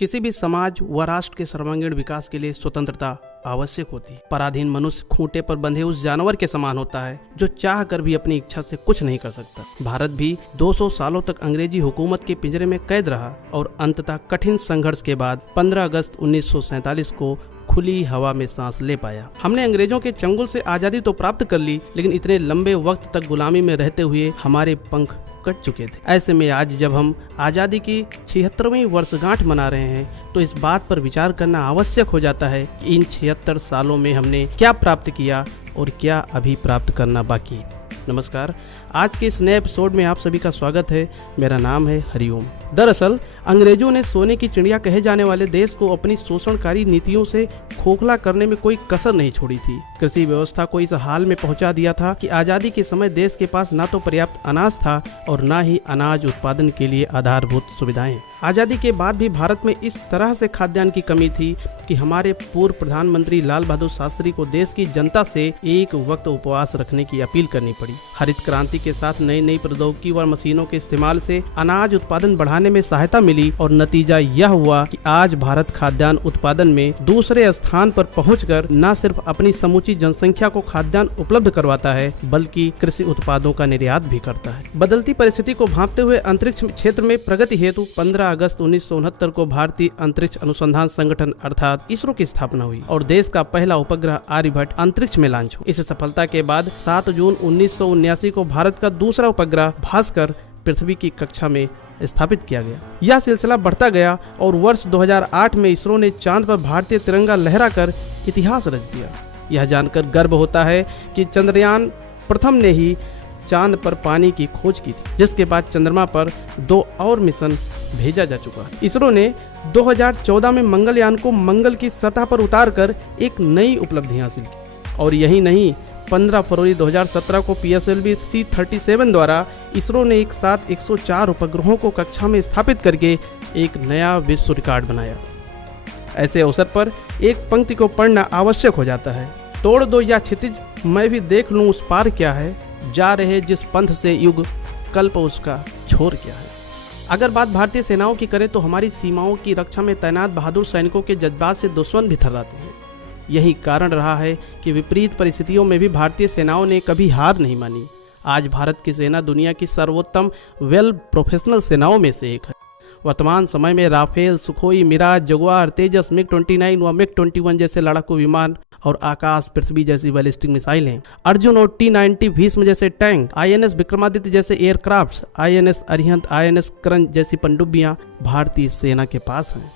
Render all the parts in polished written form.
किसी भी समाज व राष्ट्र के सर्वांगीण विकास के लिए स्वतंत्रता आवश्यक होती है। पराधीन मनुष्य खूंटे पर बंधे उस जानवर के समान होता है जो चाह कर भी अपनी इच्छा से कुछ नहीं कर सकता। भारत भी 200 सालों तक अंग्रेजी हुकूमत के पिंजरे में कैद रहा और अंततः कठिन संघर्ष के बाद 15 अगस्त 1947 को खुली हवा में सांस ले पाया। हमने अंग्रेजों के चंगुल से आजादी तो प्राप्त कर ली, लेकिन इतने लंबे वक्त तक गुलामी में रहते हुए हमारे पंख कट चुके थे। ऐसे में आज जब हम आज़ादी की 76वीं वर्षगांठ मना रहे हैं तो इस बात पर विचार करना आवश्यक हो जाता है कि इन 76 सालों में हमने क्या प्राप्त किया और क्या अभी प्राप्त करना बाकी है। नमस्कार, आज के इस नए एपिसोड में आप सभी का स्वागत है। मेरा नाम है हरिओम। दरअसल अंग्रेजों ने सोने की चिड़िया कहे जाने वाले देश को अपनी शोषणकारी नीतियों से खोखला करने में कोई कसर नहीं छोड़ी थी। कृषि व्यवस्था को इस हाल में पहुंचा दिया था कि आज़ादी के समय देश के पास ना तो पर्याप्त अनाज था और ना ही अनाज उत्पादन के लिए आधारभूत सुविधाएं। आज़ादी के बाद भी भारत में इस तरह से खाद्यान्न की कमी थी कि हमारे पूर्व प्रधानमंत्री लाल बहादुर शास्त्री को देश की जनता से एक वक्त उपवास रखने की अपील करनी पड़ी। हरित क्रांति के साथ नई नई प्रौद्योगिकी व मशीनों के इस्तेमाल से अनाज उत्पादन बढ़ाने में सहायता मिली और नतीजा यह हुआ कि आज भारत खाद्यान्न उत्पादन में दूसरे स्थान पर पहुंचकर न सिर्फ अपनी समूची जनसंख्या को खाद्यान्न उपलब्ध करवाता है बल्कि कृषि उत्पादों का निर्यात भी करता है। बदलती परिस्थिति को भांपते हुए अंतरिक्ष क्षेत्र में प्रगति हेतु 15 अगस्त 1969 को भारतीय अंतरिक्ष अनुसंधान संगठन अर्थात इसरो की स्थापना हुई और देश का पहला उपग्रह आर्यभट्ट अंतरिक्ष में लॉन्च हुआ। इस सफलता के बाद 7 जून 1979 को भारत का दूसरा उपग्रह भास्कर पृथ्वी की कक्षा में स्थापित किया गया। यह सिलसिला बढ़ता गया और वर्ष 2008 में इसरो ने चांद पर भारतीय तिरंगा लहराकर इतिहास रच दिया। यह जानकर गर्व होता है कि चंद्रयान प्रथम ने ही चांद पर पानी की खोज की थी, जिसके बाद चंद्रमा पर 2 और मिशन भेजा जा चुका है। इसरो ने 2014 में मंगलयान को मंगल की सतह पर उतारकर एक नई उपलब्धि हासिल की और यही नहीं, 15 फरवरी 2017 को PSLV C-37 द्वारा इसरो ने एक साथ 104 उपग्रहों को कक्षा में स्थापित करके एक नया विश्व रिकॉर्ड बनाया। ऐसे अवसर पर एक पंक्ति को पढ़ना आवश्यक हो जाता है। तोड़ दो या क्षितिज, मैं भी देख लूं उस पार क्या है, जा रहे जिस पंथ से युग, कल्प उसका छोर क्या है। अगर बात भारतीय सेनाओं की करें तो हमारी सीमाओं की रक्षा में तैनात बहादुर सैनिकों के जज्बात से दुश्मन भी थर्राते हैं। यही कारण रहा है कि विपरीत परिस्थितियों में भी भारतीय सेनाओं ने कभी हार नहीं मानी। आज भारत की सेना दुनिया की सर्वोत्तम वेल प्रोफेशनल सेनाओं में से एक है। वर्तमान समय में राफेल, सुखोई, मिराज, जगुआर, तेजस, MiG-29 व MiG-21 जैसे लड़ाकू विमान और आकाश पृथ्वी जैसी बैलिस्टिक मिसाइलें, अर्जुन और T-90 भीष्म जैसे टैंक, INS विक्रमादित्य जैसे एयरक्राफ्ट, INS अरिहंत, INS करण जैसी पनडुब्बियां भारतीय सेना के पास हैं।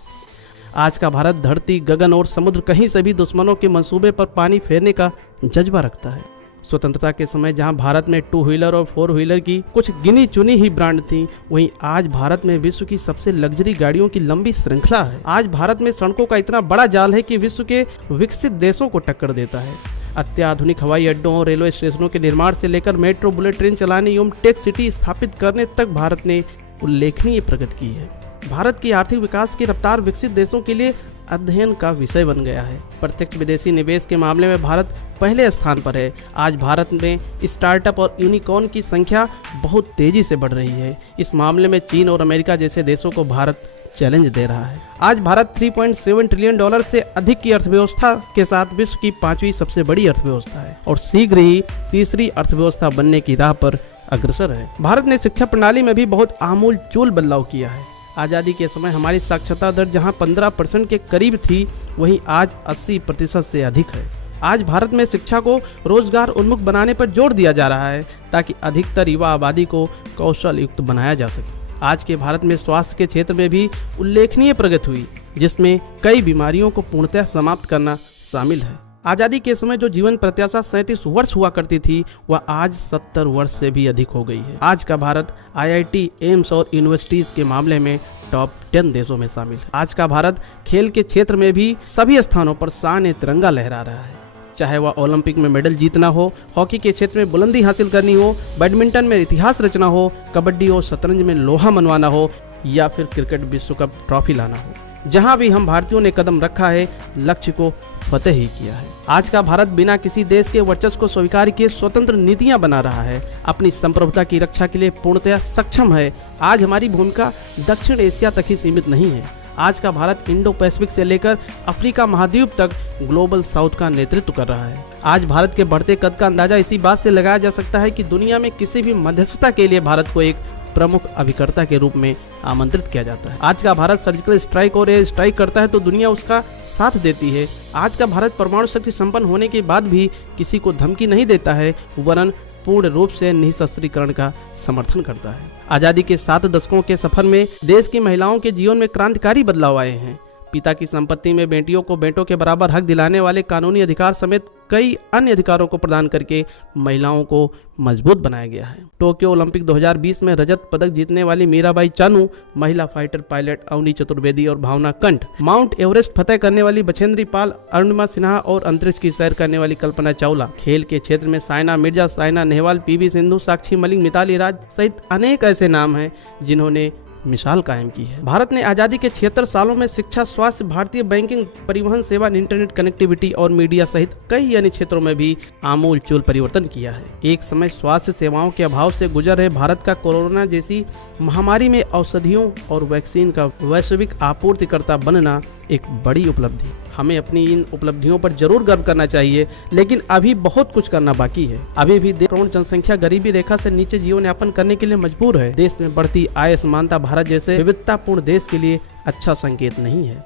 आज का भारत धरती, गगन और समुद्र कहीं से भी दुश्मनों के मंसूबे पर पानी फेरने का जज्बा रखता है। स्वतंत्रता के समय जहां भारत में 2 व्हीलर और 4 व्हीलर की कुछ गिनी चुनी ही ब्रांड थी, वहीं आज भारत में विश्व की सबसे लग्जरी गाड़ियों की लंबी श्रृंखला है। आज भारत में सड़कों का इतना बड़ा जाल है कि विश्व के विकसित देशों को टक्कर देता है। अत्याधुनिक हवाई अड्डों और रेलवे स्टेशनों के निर्माण से लेकर मेट्रो, बुलेट ट्रेन चलाने एवं टेक सिटी स्थापित करने तक भारत ने उल्लेखनीय प्रगति की है। भारत की आर्थिक विकास की रफ्तार विकसित देशों के लिए अध्ययन का विषय बन गया है। प्रत्यक्ष विदेशी निवेश के मामले में भारत पहले स्थान पर है। आज भारत में स्टार्टअप और यूनिकॉर्न की संख्या बहुत तेजी से बढ़ रही है। इस मामले में चीन और अमेरिका जैसे देशों को भारत चैलेंज दे रहा है। आज भारत $3.7 ट्रिलियन से अधिक की अर्थव्यवस्था के साथ विश्व की 5वीं सबसे बड़ी अर्थव्यवस्था है और शीघ्र ही तीसरी अर्थव्यवस्था बनने की राह पर अग्रसर है। भारत ने शिक्षा प्रणाली में भी बहुत आमूल-चूल बदलाव किया है। आज़ादी के समय हमारी साक्षरता दर जहां 15% के करीब थी, वहीं आज 80% से अधिक है। आज भारत में शिक्षा को रोजगार उन्मुख बनाने पर जोर दिया जा रहा है ताकि अधिकतर युवा आबादी को कौशल युक्त बनाया जा सके। आज के भारत में स्वास्थ्य के क्षेत्र में भी उल्लेखनीय प्रगति हुई, जिसमें कई बीमारियों को पूर्णतः समाप्त करना शामिल है। आज़ादी के समय जो जीवन प्रत्याशा 37 वर्ष हुआ करती थी, वह आज 70 वर्ष से भी अधिक हो गई है। आज का भारत IIT, एम्स और यूनिवर्सिटीज के मामले में टॉप 10 देशों में शामिल है। आज का भारत खेल के क्षेत्र में भी सभी स्थानों पर शान तिरंगा लहरा रहा है। चाहे वह ओलंपिक में मेडल जीतना हो, हॉकी के क्षेत्र में बुलंदी हासिल करनी हो, बैडमिंटन में इतिहास रचना हो, कबड्डी और शतरंज में लोहा मनवाना हो या फिर क्रिकेट विश्व कप ट्रॉफी लाना हो। जहां भी हम भारतीयों ने कदम रखा है, लक्ष्य को फतेह ही किया है। आज का भारत बिना किसी देश के वर्चस्व को स्वीकार किए स्वतंत्र नीतियां बना रहा है, अपनी संप्रभुता की रक्षा के लिए पूर्णतः सक्षम है। आज हमारी भूमिका दक्षिण एशिया तक ही सीमित नहीं है। आज का भारत इंडो पैसिफिक से लेकर अफ्रीका महाद्वीप तक ग्लोबल साउथ का नेतृत्व कर रहा है। आज भारत के बढ़ते कद का अंदाजा इसी बात से लगाया जा सकता है कि दुनिया में किसी भी मध्यस्थता के लिए भारत को एक प्रमुख अभिकर्ता के रूप में आमंत्रित किया जाता है। आज का भारत सर्जिकल स्ट्राइक और एयर स्ट्राइक करता है तो दुनिया उसका साथ देती है। आज का भारत परमाणु शक्ति संपन्न होने के बाद भी किसी को धमकी नहीं देता है, वरन पूर्ण रूप से निःशस्त्रीकरण का समर्थन करता है। आजादी के 7 दशकों के सफर में देश की महिलाओं के जीवन में क्रांतिकारी बदलाव आए हैं। पिता की संपत्ति में बेटियों को बेटों के बराबर हक दिलाने वाले कानूनी अधिकार समेत कई अन्य अधिकारों को प्रदान करके महिलाओं को मजबूत बनाया गया है। टोक्यो ओलंपिक 2020 में रजत पदक जीतने वाली मीराबाई चानू, महिला फाइटर पायलट अवनी चतुर्वेदी और भावना कंठ, माउंट एवरेस्ट फतेह करने वाली बछेंद्री पाल, अरुणिमा सिन्हा और अंतरिक्ष की सैर करने वाली कल्पना चावला, खेल के क्षेत्र में साइना मिर्जा, साइना नेहवाल, पीवी सिंधु, साक्षी मलिक, मिताली राज सहित अनेक ऐसे नाम हैं जिन्होंने मिसाल कायम की है। भारत ने आजादी के 76 सालों में शिक्षा, स्वास्थ्य, भारतीय बैंकिंग, परिवहन सेवा, इंटरनेट कनेक्टिविटी और मीडिया सहित कई अन्य क्षेत्रों में भी आमूल चूल परिवर्तन किया है। एक समय स्वास्थ्य सेवाओं के अभाव से गुजर रहे भारत का कोरोना जैसी महामारी में औषधियों और वैक्सीन का वैश्विक आपूर्तिकर्ता बनना एक बड़ी उपलब्धि। हमें अपनी इन उपलब्धियों पर जरूर गर्व करना चाहिए, लेकिन अभी बहुत कुछ करना बाकी है। अभी भी करोड़ जनसंख्या गरीबी रेखा से नीचे जीवन यापन करने के लिए मजबूर है। देश में बढ़ती आय समानता भारत जैसे विविधतापूर्ण देश के लिए अच्छा संकेत नहीं है।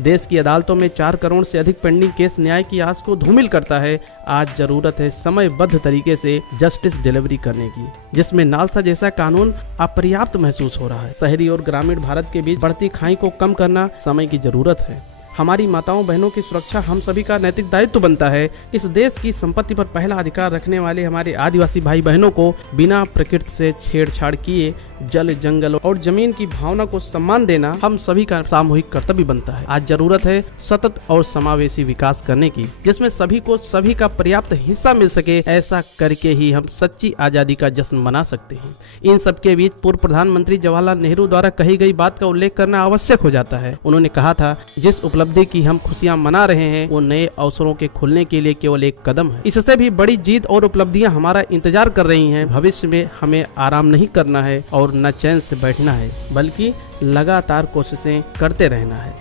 देश की अदालतों में 4 करोड़ से अधिक पेंडिंग केस न्याय की आस को धूमिल करता है। आज जरूरत है समयबद्ध तरीके से जस्टिस डिलीवरी करने की, जिसमें नालसा जैसा कानून अपर्याप्त महसूस हो रहा है। शहरी और ग्रामीण भारत के बीच बढ़ती खाई को कम करना समय की जरूरत है। हमारी माताओं बहनों की सुरक्षा हम सभी का नैतिक दायित्व बनता है। इस देश की संपत्ति पर पहला अधिकार रखने वाले हमारे आदिवासी भाई बहनों को बिना प्रकृति से छेड़छाड़ किए जल, जंगल और जमीन की भावना को सम्मान देना हम सभी का सामूहिक कर्तव्य बनता है। आज जरूरत है सतत और समावेशी विकास करने की, जिसमें सभी को सभी का पर्याप्त हिस्सा मिल सके। ऐसा करके ही हम सच्ची आजादी का जश्न मना सकते हैं। इन सबके बीच पूर्व प्रधानमंत्री जवाहरलाल नेहरू द्वारा कही गई बात का उल्लेख करना आवश्यक हो जाता है। उन्होंने कहा था, जिस उपलब्धि की हम खुशियां मना रहे हैं वो नए अवसरों के खुलने के लिए केवल एक कदम है। इससे भी बड़ी जीत और उपलब्धियां हमारा इंतजार कर रही हैं। भविष्य में हमें आराम नहीं करना है और न चैन से बैठना है, बल्कि लगातार कोशिशें करते रहना है।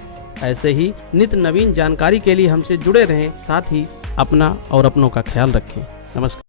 ऐसे ही नित्य नवीन जानकारी के लिए हमसे जुड़े रहें, साथ ही अपना और अपनों का ख्याल रखें। नमस्कार।